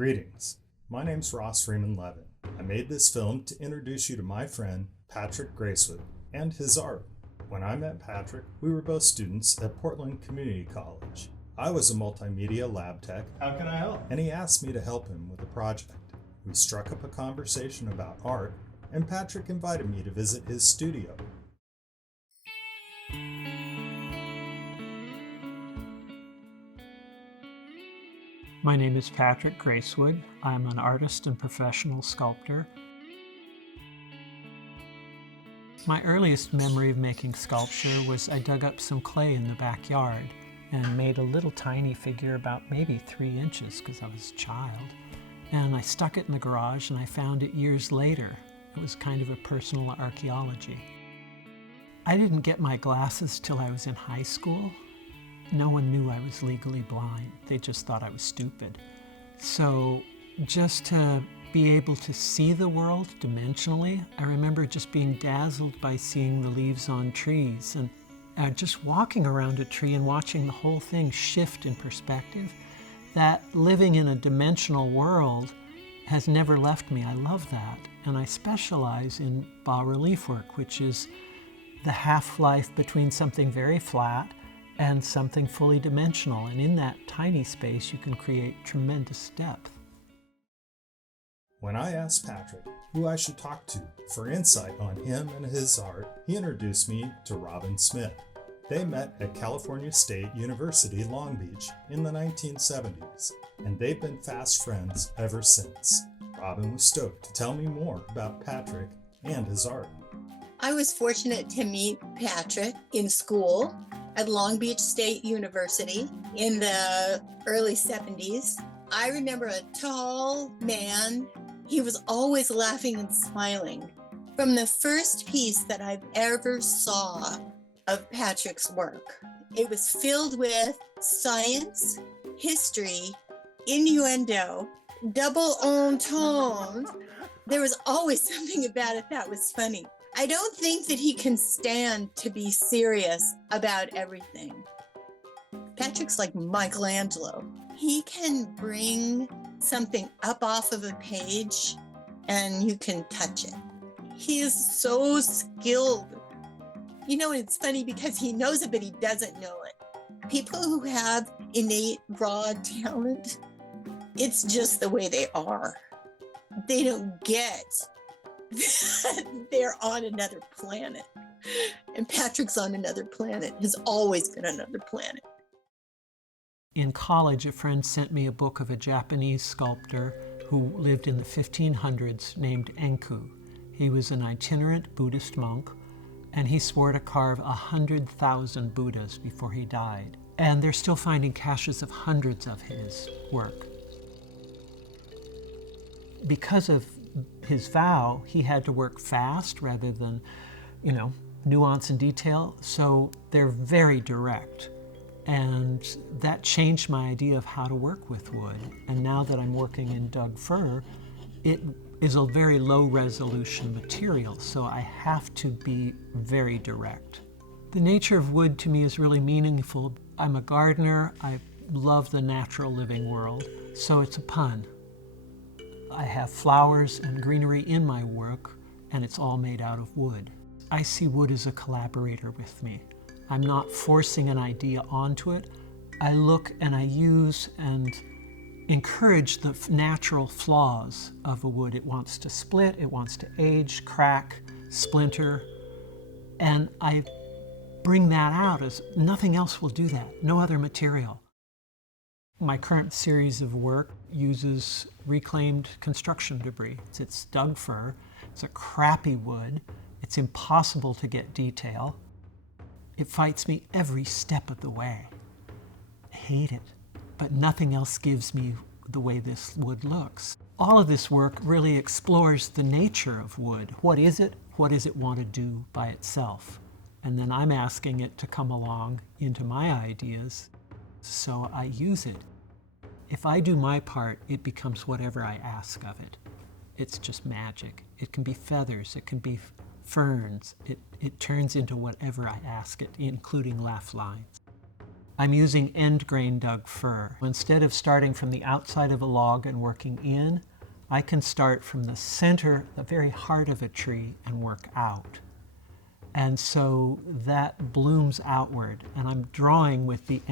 Greetings. My name's Ross Freeman Levin. I made this film to introduce you to my friend Patrick Gracewood and his art. When I met Patrick, we were both students at Portland Community College. I was a multimedia lab tech. How can I help? And he asked me to help him with a project. We struck up a conversation about art, and Patrick invited me to visit his studio. My name is Patrick Gracewood. I'm an artist and professional sculptor. My earliest memory of making sculpture was I dug up some clay in the backyard and made a little tiny figure about maybe 3 inches because I was a child. And I stuck it in the garage and I found it years later. It was kind of a personal archaeology. I didn't get my glasses till I was in high school. No one knew I was legally blind. They just thought I was stupid. So just to be able to see the world dimensionally, I remember just being dazzled by seeing the leaves on trees and just walking around a tree and watching the whole thing shift in perspective. That living in a dimensional world has never left me. I love that. And I specialize in bas-relief work, which is the half-life between something very flat and something fully dimensional. And in that tiny space, you can create tremendous depth. When I asked Patrick who I should talk to for insight on him and his art, he introduced me to Robin Smith. They met at California State University, Long Beach in the 1970s, and they've been fast friends ever since. Robin was stoked to tell me more about Patrick and his art. I was fortunate to meet Patrick in school at Long Beach State University in the early 70s. I remember a tall man. He was always laughing and smiling. From the first piece that I've ever saw of Patrick's work, it was filled with science, history, innuendo, double entendre. There was always something about it that was funny. I don't think that he can stand to be serious about everything. Patrick's like Michelangelo. He can bring something up off of a page and you can touch it. He is so skilled. You know, it's funny because he knows it, but he doesn't know it. People who have innate raw talent, it's just the way they are. They don't get they're on another planet. And Patrick's on another planet, has always been another planet. In college, a friend sent me a book of a Japanese sculptor who lived in the 1500s named Enku. He was an itinerant Buddhist monk, and he swore to carve 100,000 Buddhas before he died. And they're still finding caches of hundreds of his work. Because of his vow, he had to work fast rather than, nuance and detail. So they're very direct. And that changed my idea of how to work with wood. And now that I'm working in Doug fir, it is a very low resolution material. So I have to be very direct. The nature of wood to me is really meaningful. I'm a gardener. I love the natural living world. So it's a pun. I have flowers and greenery in my work, and it's all made out of wood. I see wood as a collaborator with me. I'm not forcing an idea onto it. I look and I use and encourage the natural flaws of a wood. It wants to split, it wants to age, crack, splinter, and I bring that out as nothing else will do that, no other material. My current series of work uses reclaimed construction debris. It's Doug fir, it's a crappy wood, it's impossible to get detail. It fights me every step of the way. I hate it, but nothing else gives me the way this wood looks. All of this work really explores the nature of wood. What is it? What does it want to do by itself? And then I'm asking it to come along into my ideas, so I use it. If I do my part, it becomes whatever I ask of it. It's just magic. It can be feathers, it can be ferns. It turns into whatever I ask it, including laugh lines. I'm using end grain dug fir. Instead of starting from the outside of a log and working in, I can start from the center, the very heart of a tree, and work out. And so that blooms outward, and I'm drawing with the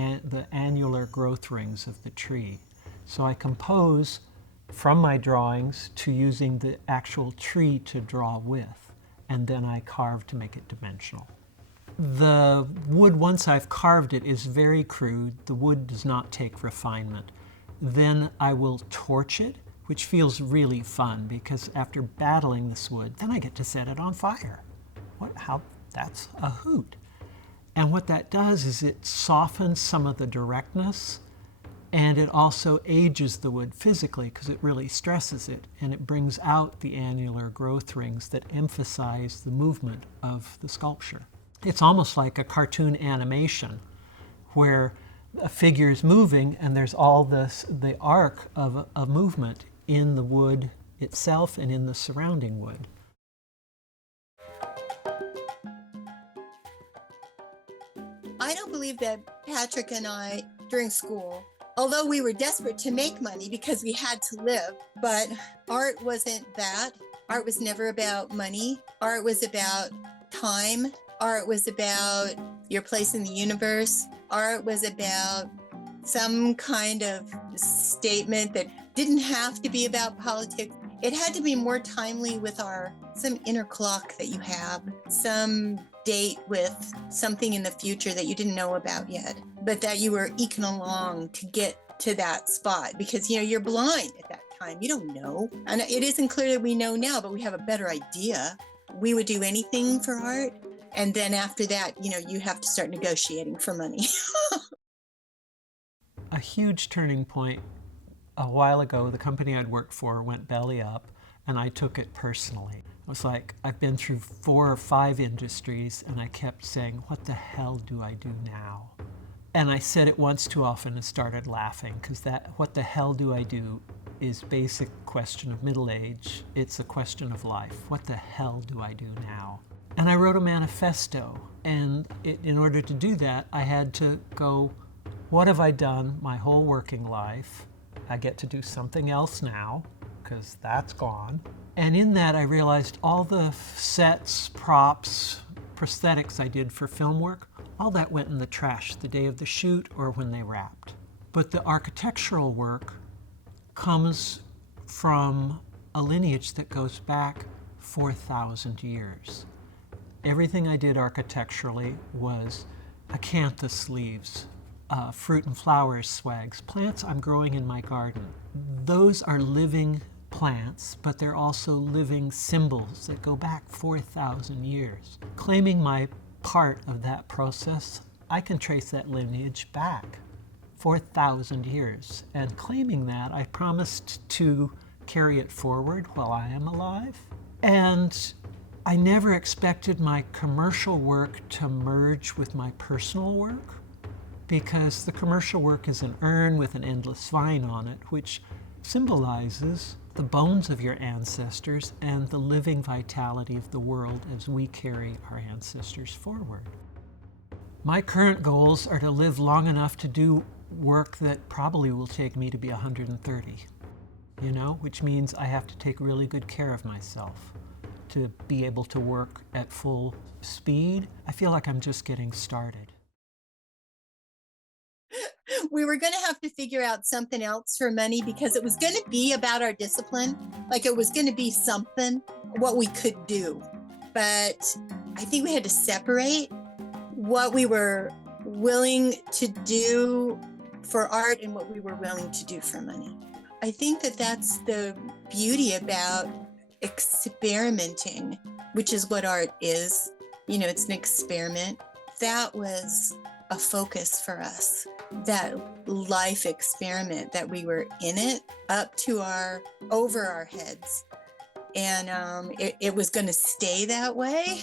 annular growth rings of the tree. So I compose from my drawings to using the actual tree to draw with, and then I carve to make it dimensional. The wood, once I've carved it, is very crude. The wood does not take refinement. Then I will torch it, which feels really fun because after battling this wood, then I get to set it on fire. That's a hoot. And what that does is it softens some of the directness, and it also ages the wood physically because it really stresses it, and it brings out the annular growth rings that emphasize the movement of the sculpture. It's almost like a cartoon animation where a figure is moving and there's all the arc of a movement in the wood itself and in the surrounding wood. I don't believe that Patrick and I, during school, although we were desperate to make money because we had to live, but art wasn't that. Art was never about money. Art was about time. Art was about your place in the universe. Art was about some kind of statement that didn't have to be about politics. It had to be more timely with some inner clock that you have, some date with something in the future that you didn't know about yet, but that you were eking along to get to that spot because, you're blind at that time. You don't know. And it isn't clear that we know now, but we have a better idea. We would do anything for art. And then after that, you have to start negotiating for money. A huge turning point a while ago, the company I'd worked for went belly up, and I took it personally. I was like, I've been through 4 or 5 industries, and I kept saying, what the hell do I do now? And I said it once too often and started laughing, because that what the hell do I do is basic question of middle age. It's a question of life. What the hell do I do now? And I wrote a manifesto, and in order to do that, I had to go, what have I done my whole working life? I get to do something else now, because that's gone. And in that, I realized all the sets, props, prosthetics I did for film work, all that went in the trash the day of the shoot or when they wrapped. But the architectural work comes from a lineage that goes back 4,000 years. Everything I did architecturally was acanthus leaves, fruit and flowers swags, plants I'm growing in my garden. Those are living plants, but they're also living symbols that go back 4,000 years. Claiming my part of that process, I can trace that lineage back 4,000 years. And claiming that, I promised to carry it forward while I am alive. And I never expected my commercial work to merge with my personal work, because the commercial work is an urn with an endless vine on it, which symbolizes the bones of your ancestors and the living vitality of the world as we carry our ancestors forward. My current goals are to live long enough to do work that probably will take me to be 130, which means I have to take really good care of myself to be able to work at full speed. I feel like I'm just getting started. We were going to have to figure out something else for money because it was going to be about our discipline. Like it was going to be something, what we could do. But I think we had to separate what we were willing to do for art and what we were willing to do for money. I think that that's the beauty about experimenting, which is what art is. It's an experiment. That was a focus for us, that life experiment, that we were in it up to over our heads. And it was going to stay that way.